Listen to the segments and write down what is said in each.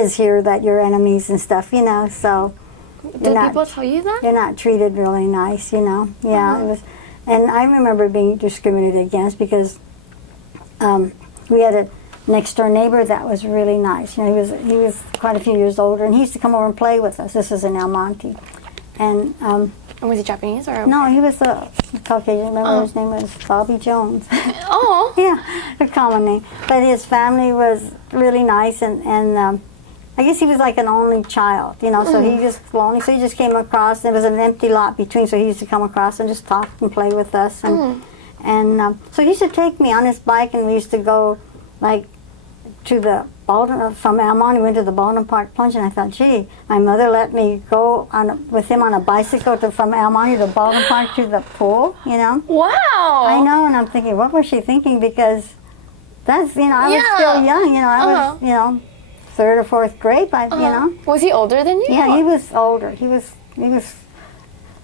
kids hear that you're enemies and stuff, you know, so. Did people tell you that? You're not treated really nice, you know. Yeah, it was. And I remember being discriminated against because we had a next door neighbor that was really nice. You know, he was quite a few years older, and he used to come over and play with us. This is in El Monte. And was he Japanese or? No, he was a Caucasian. Remember his name was Bobby Jones. Oh. Yeah, a common name. But his family was really nice, and I guess he was like an only child, you know, so he just lonely. So he just came across. There was an empty lot between, so he used to come across and just talk and play with us. And so he used to take me on his bike, and we used to go like to the Baldwin, from El Monte, we went to the Baldwin Park Plunge, and I thought, gee, my mother let me go with him on a bicycle from El Monte to Baldwin Park to the pool, you know. Wow. I know, and I'm thinking, what was she thinking? Because that's, you know, I was still young, you know, I was, you know, 3rd or 4th grade, but, you know. Was he older than you? Yeah, he was older. He was,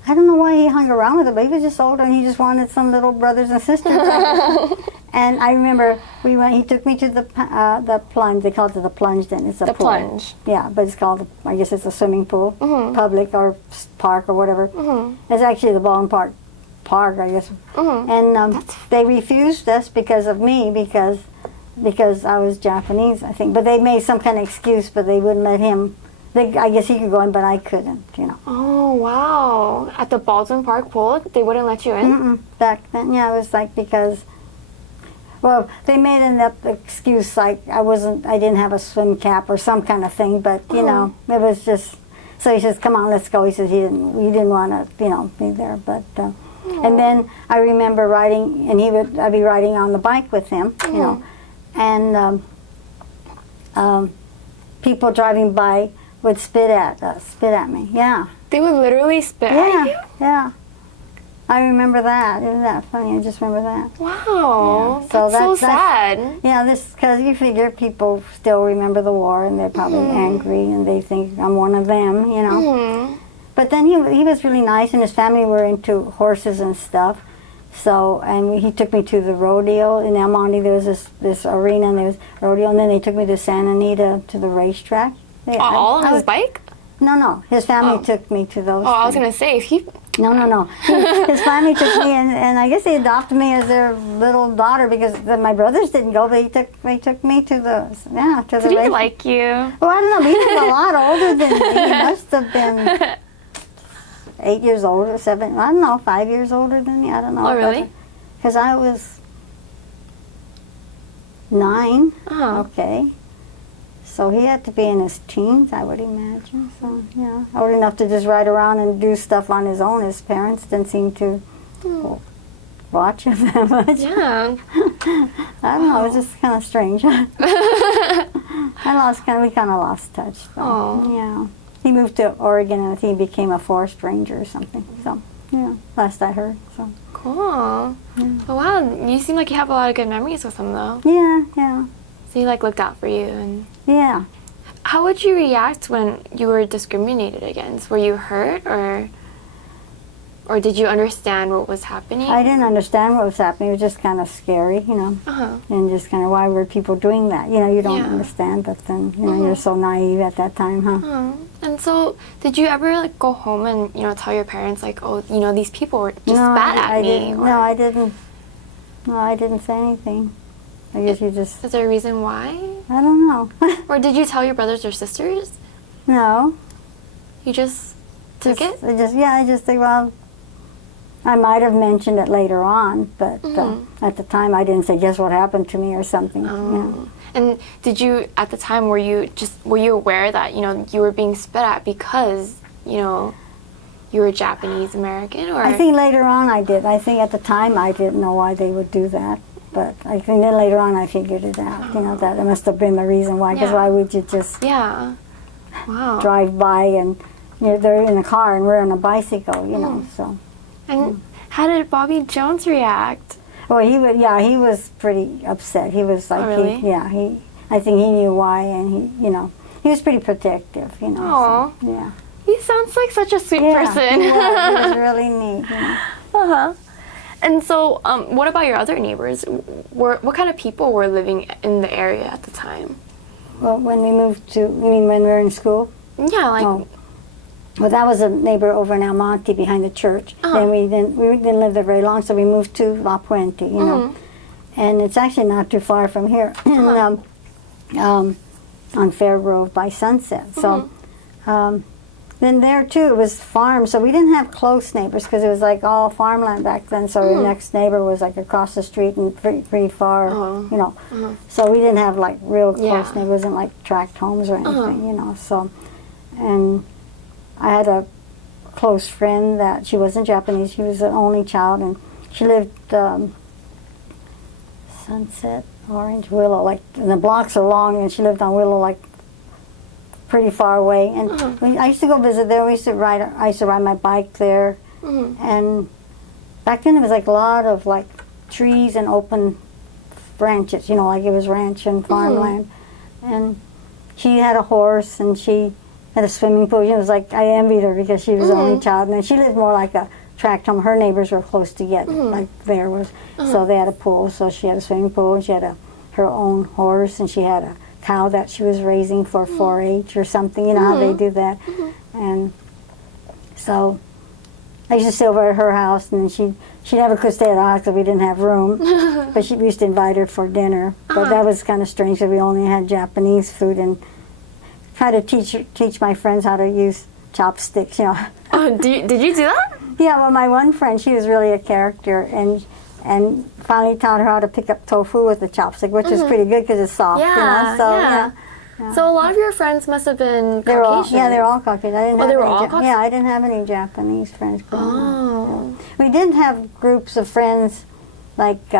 I don't know why he hung around with it, but he was just older, and he just wanted some little brothers and sisters. And I remember he took me to the plunge. They call it the plunge then. It's a pool. The plunge. Yeah, but it's called, I guess it's a swimming pool, public or park or whatever. It's actually the Baldwin Park, I guess. And they refused us because of me, because I was Japanese, I think. But they made some kind of excuse, but they wouldn't let him. I guess he could go in, but I couldn't, you know. Oh, wow. At the Baldwin Park pool, they wouldn't let you in? Back then, yeah, it was like because, well, they made an excuse like I didn't have a swim cap or some kind of thing, but, you know, it was just, so he says, come on, let's go. He says we didn't want to, you know, be there, but, and then I remember riding, and I'd be riding on the bike with him, you know, and people driving by would spit at me. Yeah. They would literally spit at you? Yeah. I remember that. Isn't that funny? I just remember that. Wow. Yeah. So that's so sad. Yeah, because you figure people still remember the war, and they're probably angry, and they think I'm one of them, you know. But then he was really nice, and his family were into horses and stuff. So, and he took me to the rodeo in El Monte. There was this arena, and there was rodeo, and then they took me to Santa Anita to the racetrack. All on his bike? No. His family took me to those. Oh, I was going to say, if he... No. His family took me, and I guess they adopted me as their little daughter because my brothers didn't go, but they took me to the Did he like you? Well, I don't know. He was a lot older than me. He must have been 8 years older, 7, I don't know, 5 years older than me. I don't know. Oh, really? Because I was 9. Okay. So he had to be in his teens, I would imagine. So, yeah, old enough to just ride around and do stuff on his own. His parents didn't seem to watch him that much. Yeah. I don't know, it was just kind of strange. We kind of lost touch. So, yeah. He moved to Oregon, and I think he became a forest ranger or something. So, yeah, last I heard. So. Cool. Yeah. Oh, wow, you seem like you have a lot of good memories with him, though. Yeah. So he looked out for you, and... Yeah. How would you react when you were discriminated against? Were you hurt, or did you understand what was happening? I didn't understand what was happening. It was just kind of scary, you know, and just kind of why were people doing that? You know, you don't understand, but then, you know, you're so naive at that time, huh? And so, did you ever, go home and, tell your parents, oh, these people were just bad at me? No, I didn't. No, I didn't say anything. I guess you just... Is there a reason why? I don't know. Or did you tell your brothers or sisters? No. You just took it? I just think, well, I might have mentioned it later on, but at the time I didn't say, guess what happened to me or something. Oh. Yeah. And did you, at the time, were you aware that, you were being spit at because, you were Japanese American? Or? I think later on I did. I think at the time I didn't know why they would do that. But I think then later on I figured it out, that it must have been the reason why, because why would you just drive by and they're in a car and we're on a bicycle, so. And how did Bobby Jones react? Well, he was pretty upset. He was like, really? I think he knew why, and he was pretty protective, Aww. So, yeah. He sounds like such a sweet person. He was really neat, And so, what about your other neighbors? What kind of people were living in the area at the time? Well, when we moved to, you mean when we were in school? Yeah, like Oh. Well, that was a neighbor over in El Monte behind the church. Uh-huh. Then we didn't live there very long, so we moved to La Puente, you know. And it's actually not too far from here, on Fair Grove by Sunset. So then there too, it was farm, so we didn't have close neighbors because it was like all farmland back then. So your next neighbor was like across the street and pretty far, you know. So we didn't have like real close neighbors, it wasn't like tract homes or anything, you know. So, and I had a close friend that she wasn't Japanese. She was an only child, and she lived Sunset, Orange, Willow. Like, and the blocks are long, and she lived on Willow, like pretty far away. And I used to go visit there. I used to ride my bike there, and back then it was like a lot of like trees and open branches. You know, like it was ranch and farmland. And she had a horse, and she had a swimming pool. It was like I envied her because she was the only child, and then she lived more like a tract home. Her neighbors were close together, like there was. So they had a pool. So she had a swimming pool, and she had her own horse, and she had a cow that she was raising for 4-H or something. You know how they do that. And so I used to stay over at her house, and then she never could stay at our house because we didn't have room. But we used to invite her for dinner. But that was kind of strange because we only had Japanese food, and try to teach my friends how to use chopsticks, you know. Oh, did you do that? Yeah, well, my one friend, she was really a character, and finally taught her how to pick up tofu with the chopstick, which is pretty good because it's soft, you know. So, yeah. So a lot of your friends must have been They were all, Caucasian. yeah, they were all Caucasian. I didn't have they were any all Caucasian? Yeah, I didn't have any Japanese friends growing Oh. up. We did have groups of friends, like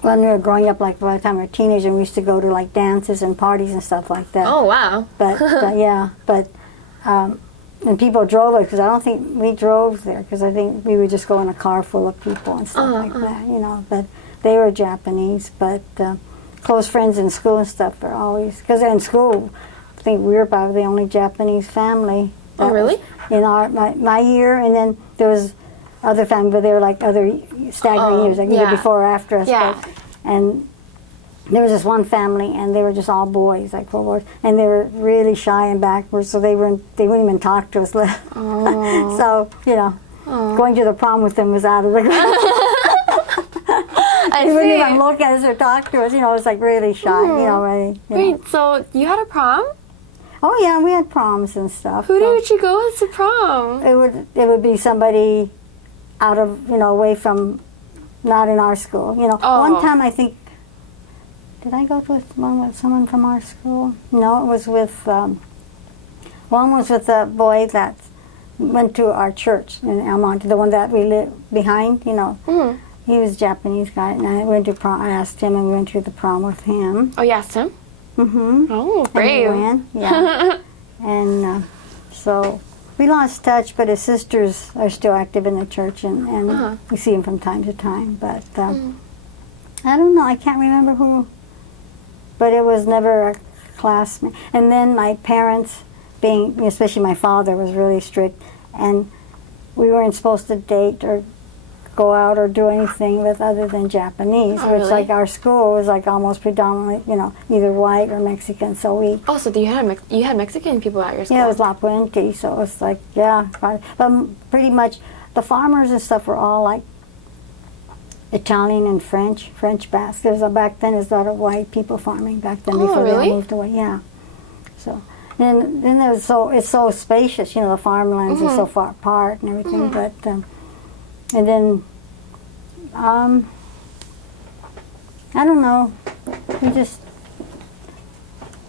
when we were growing up, like by the time we were teenagers, we used to go to like dances and parties and stuff like that. Oh, wow. But and people drove it because I don't think we drove there because I think we would just go in a car full of people and stuff like that, you know. But they were Japanese, but close friends in school and stuff are always, because in school, I think we were probably the only Japanese family. Oh, really? In my year, and then there was other families, but they were like other staggering years, like either before or after us. Yeah. And there was this one family, and they were just all boys, like 4 boys, and they were really shy and backwards, so they wouldn't even talk to us. So, you know, going to the prom with them was out of the They wouldn't even look at us or talk to us, you know. It was like really shy, you know. Really, Wait, so you had a prom? Oh yeah, we had proms and stuff. Who did you go with to prom? It would be somebody out of, you know, away from, not in our school, you know. One time I think, did I go with one with someone from our school? No, it was with, one was with a boy that went to our church in El Monte, the one that we lived behind, you know. He was a Japanese guy, and I went to prom. I asked him, and we went to the prom with him. Oh, you asked him? Oh, And brave. he went, yeah. And so we lost touch, but his sisters are still active in the church, and we see him from time to time. But I don't know, I can't remember who. But it was never a classmate. And then my parents, being, especially my father, was really strict, and we weren't supposed to date or go out or do anything with other than Japanese, which really? like our school was like almost predominantly, you know, either white or Mexican. So we. Oh, so you had Mexican people at your school? Yeah, it was La Puente, so it was like, yeah, but pretty much the farmers and stuff were all like Italian and French Basque. There was back then there's a lot of white people farming back then before they all moved away. Yeah. So then there was it's so spacious, you know, the farmlands are so far apart and everything. But and then I don't know.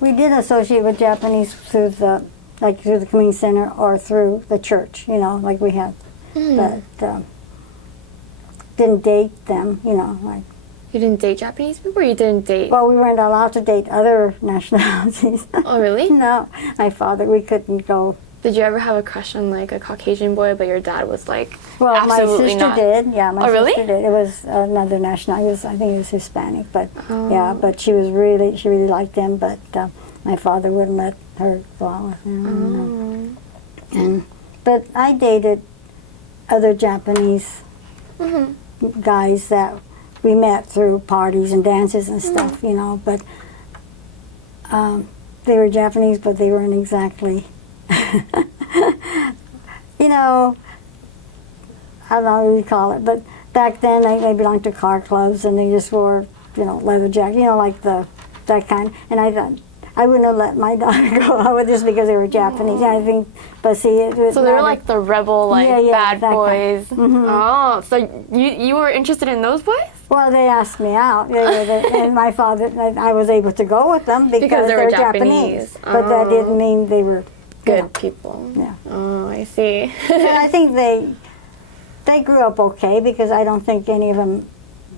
We did associate with Japanese through the community center or through the church, you know, like we have. But didn't date them, you know, like. You didn't date Japanese people, or you didn't date? Well, we weren't allowed to date other nationalities. Oh, really? No, my father, we couldn't go. Did you ever have a crush on like a Caucasian boy, but your dad was like, well, absolutely my sister not? did. Yeah, my really? sister did. It was another national. I think he was Hispanic, but yeah, but she really liked him. But my father wouldn't let her go out with him. But I dated other Japanese guys that we met through parties and dances and stuff, you know. But They were Japanese, but they weren't exactly, you know, I don't know what you call it, but back then they belonged to car clubs and they just wore, you know, leather jacket, you know, like that kind. And I thought, I wouldn't have let my daughter go out with this because they were Japanese. I think, but see, it was So they were like the rebel, like bad that boys. Mm-hmm. Oh, so you were interested in those boys? Well, they asked me out, and my father, I was able to go with them because they they were were Japanese. But that didn't mean they were Good people. Yeah. Oh, I see. And I think they grew up okay because I don't think any of them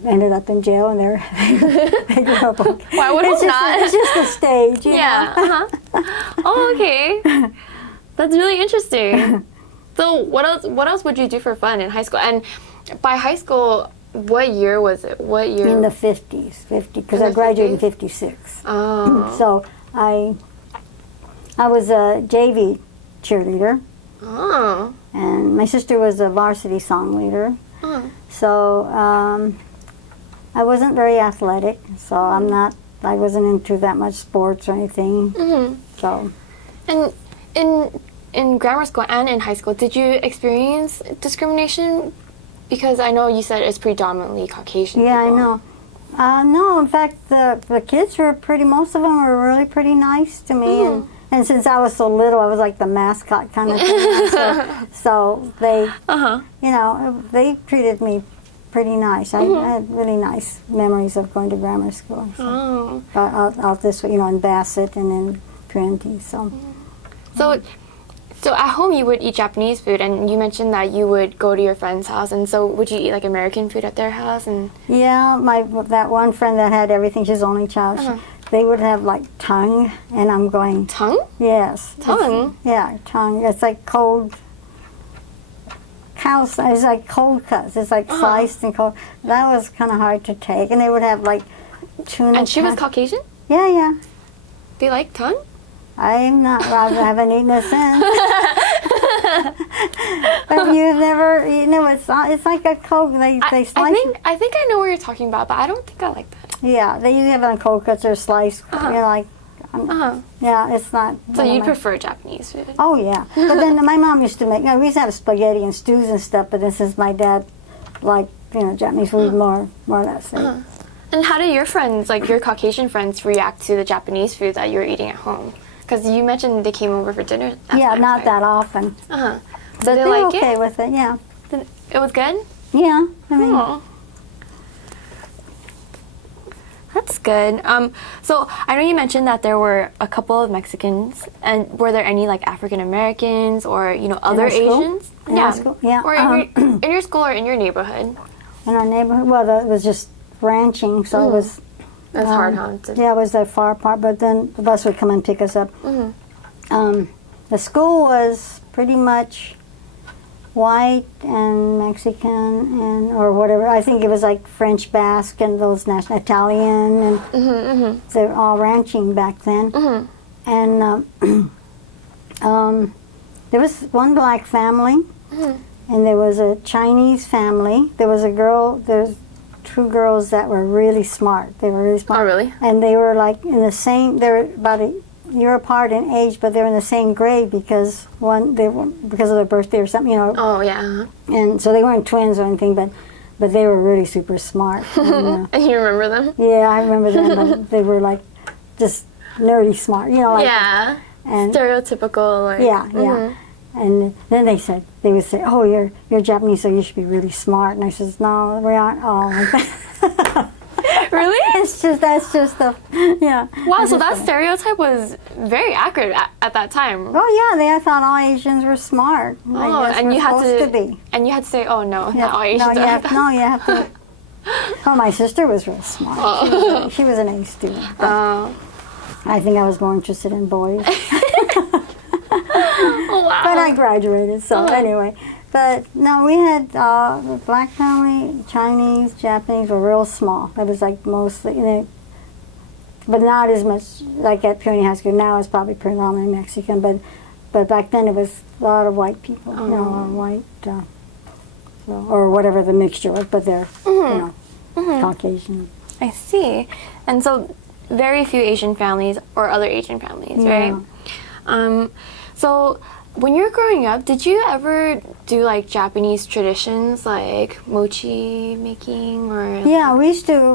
ended up in jail, and they grew up okay. Why would it's it not? It's just a stage, you Yeah. know? Oh, okay. That's really interesting. So, what else would you do for fun in high school? And by high school, what year was it? What year? In the 50s, because In I the graduated 50s? in 56. Oh. So I was a JV cheerleader, Oh. and my sister was a varsity song leader. Oh. So I wasn't very athletic, so I wasn't into that much sports or anything. Mm-hmm. So And in grammar school and in high school, did you experience discrimination? Because I know you said it's predominantly Caucasian yeah, people. I know. No, in fact, the kids were most of them were really pretty nice to me, and since I was so little, I was like the mascot kind of thing. so they, you know, they treated me pretty nice. I had really nice memories of going to grammar school. So. Oh. Out this way, you know, in Bassett and in Trinity. So at home you would eat Japanese food, and you mentioned that you would go to your friend's house, and so would you eat like American food at their house? And Yeah, that one friend that had everything, she's the only child, they would have like tongue, and I'm going, tongue? yes. Tongue? Yeah, tongue. It's like cold cow, it's like cold cuts. It's like sliced and cold. That was kind of hard to take. And they would have like tuna. And she was Caucasian? Yeah, yeah. They like tongue? I'm not, I haven't eaten it since. But you've never, you know, it's like a cold, they slice it. I think I know what you're talking about, but I don't think I like that. Yeah, they usually have it on cold cuts or sliced, you know, like, yeah, it's not. So you prefer Japanese food? Oh, yeah. But then my mom used to make, we used to have spaghetti and stews and stuff, but then since my dad liked, you know, Japanese food more or less. And how do your friends, like your Caucasian friends, react to the Japanese food that you were eating at home? Because you mentioned they came over for dinner. Yeah, not that often. So But they they're like okay it? with it, yeah. It was good? Yeah, I mean, Oh. That's good. So I know you mentioned that there were a couple of Mexicans, and were there any like African Americans or other our school? Asians? In our school? Yeah, Or in your school or in your neighborhood? in our neighborhood, well, it was just ranching, so it was, That's hard, huh? yeah, it was that far apart, but then the bus would come and pick us up. The school was pretty much white and Mexican and or whatever. I think it was like French Basque and those national Italian, and they're all ranching back then. And there was one black family, and there was a Chinese family. There was a girl. There's two girls that were really smart. They were really smart. Oh, really? And they were like in the same. They were about a year apart in age, but they were in the same grade because because of their birthday or something, Oh, yeah. And so they weren't twins or anything, but they were really super smart. And, And you remember them? yeah, I remember them. But they were like just nerdy smart, like, Yeah. and Stereotypical, like. yeah. And then they would say, "Oh, you're Japanese, so you should be really smart." And I says, "No, we aren't all like that." Really? That's just the, yeah. Wow, so that stereotype was very accurate at that time. Oh yeah, I thought all Asians were smart. Oh, I guess and we're you had supposed to, be. And you had to say, "Oh no, Yeah, not all Asians no, are like that." you have to. Oh, my sister was real smart. She was an A student. But Oh. I think I was more interested in boys. Oh, wow. But I graduated, so anyway. But no, we had the black family, Chinese, Japanese were real small. It was like mostly, but not as much like at Purity High School. Now it's probably predominantly Mexican, but back then it was a lot of white people, white, or whatever the mixture was, but they're, Caucasian. I see. And so very few Asian families or other Asian families, right? So when you were growing up, did you ever do like Japanese traditions like mochi making or? Yeah,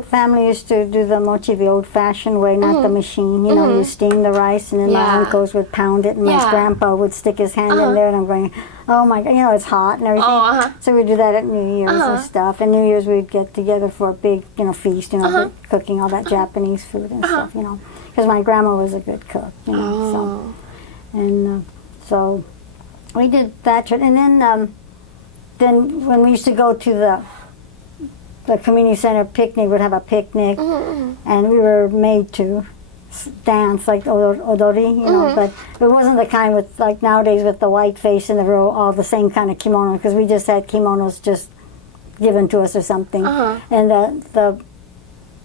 family used to do the mochi the old-fashioned way, not the machine. You know, you steam the rice, and then my uncles would pound it, and my grandpa would stick his hand in there, and I'm going, oh my God, you know, it's hot and everything. So we do that at New Year's and stuff. And New Year's we'd get together for a big, you know, feast, you know, cooking all that Japanese food and stuff, you know, because my grandma was a good cook, you know. So, and so we did that, and then when we used to go to the community center picnic, we'd have a picnic, and we were made to dance like odori, you know, but it wasn't the kind with like nowadays with the white face and all the same kind of kimono, because we just had kimonos just given to us or something, and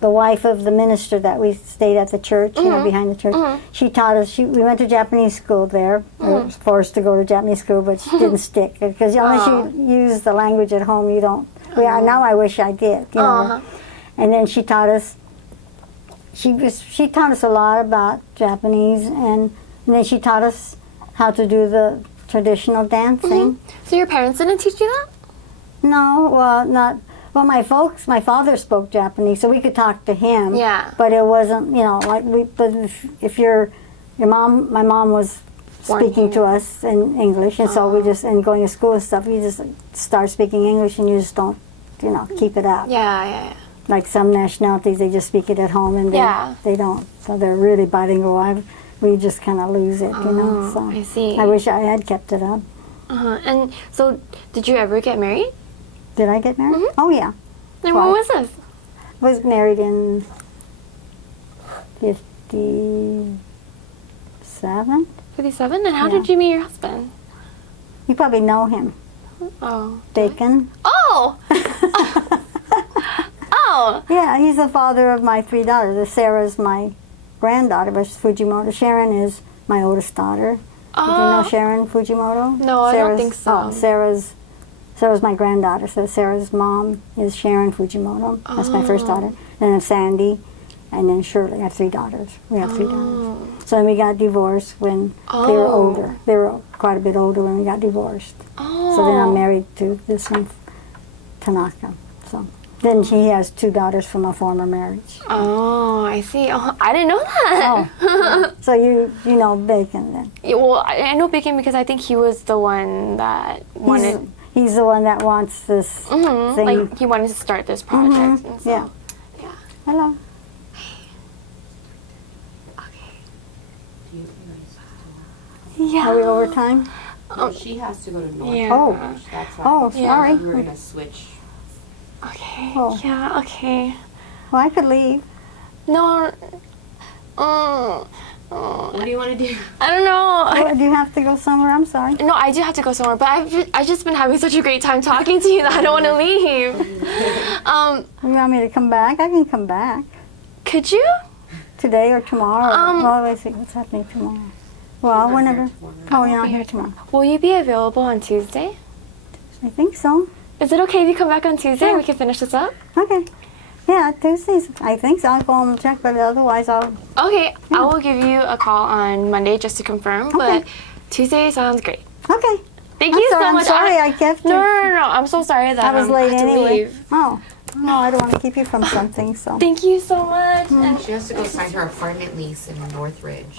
the wife of the minister that we stayed at the church, you know, behind the church, she taught us. We went to Japanese school there. We were forced to go to Japanese school, but she didn't stick, because unless you use the language at home, you don't. Now I wish I did, you know. And then she taught us. She taught us a lot about Japanese, and then she taught us how to do the traditional dancing. So your parents didn't teach you that? No, well, not. Well, my father spoke Japanese, so we could talk to him. Yeah. But it wasn't, you know, like But if your mom, my mom was speaking to us in English, and so we just, and going to school and stuff, you just start speaking English, and you just don't, you know, keep it up. Yeah. Like some nationalities, they just speak it at home, and they don't. So they're really bilingual. We just kind of lose it, you know. So I see. I wish I had kept it up. And so, did you ever get married? Did I get married? Oh yeah. And when was this? Was married in 57. 57? And how did you meet your husband? You probably know him. Oh. Bacon. Oh! Oh! Yeah, he's the father of my 3 daughters. Sarah's my granddaughter, but Fujimoto. Sharon is my oldest daughter. Do you know Sharon Fujimoto? No, I don't think so. Oh, Sarah's my granddaughter. So Sarah's mom is Sharon Fujimoto. That's my first daughter. And then Sandy, and then Shirley. I have 3 daughters. We have 3 daughters. So then we got divorced when they were older. They were quite a bit older when we got divorced. So then I'm married to this one, Tanaka. So then he has 2 daughters from a former marriage. Oh, I see. Oh, I didn't know that. Oh. So you know Bacon then? Yeah, well, I know Bacon because I think he was the one that wanted... He's the one that wants this thing. Like, he wanted to start this project. And so, yeah. Hello. Okay. Yeah. Are we over time? No, she has to go to North. Yeah. Oh. That's why. Oh, sorry. We were gonna switch. Okay. Oh. Yeah, okay. Well, I could leave. No. What do you want to do? I don't know. Oh, do you have to go somewhere? I'm sorry. No, I do have to go somewhere, but I've just been having such a great time talking to you that I don't want to leave. You want me to come back? I can come back. Could you? Today or tomorrow? Well, let's see what's happening tomorrow. Well, whenever. Oh, you're not here tomorrow. Will you be available on Tuesday? I think so. Is it okay if you come back on Tuesday and Sure. we can finish this up? Okay. Yeah, Tuesdays. I think so. I'll go home and check, but otherwise I'll... Okay, I will give you a call on Monday just to confirm, but Tuesday sounds great. Okay. Thank you so I'm much. sorry I kept you. No. I'm so sorry that I was late I have to anyway. leave. Oh. No, I don't want to keep you from something, so... Thank you so much. She has to go sign her apartment lease in Northridge.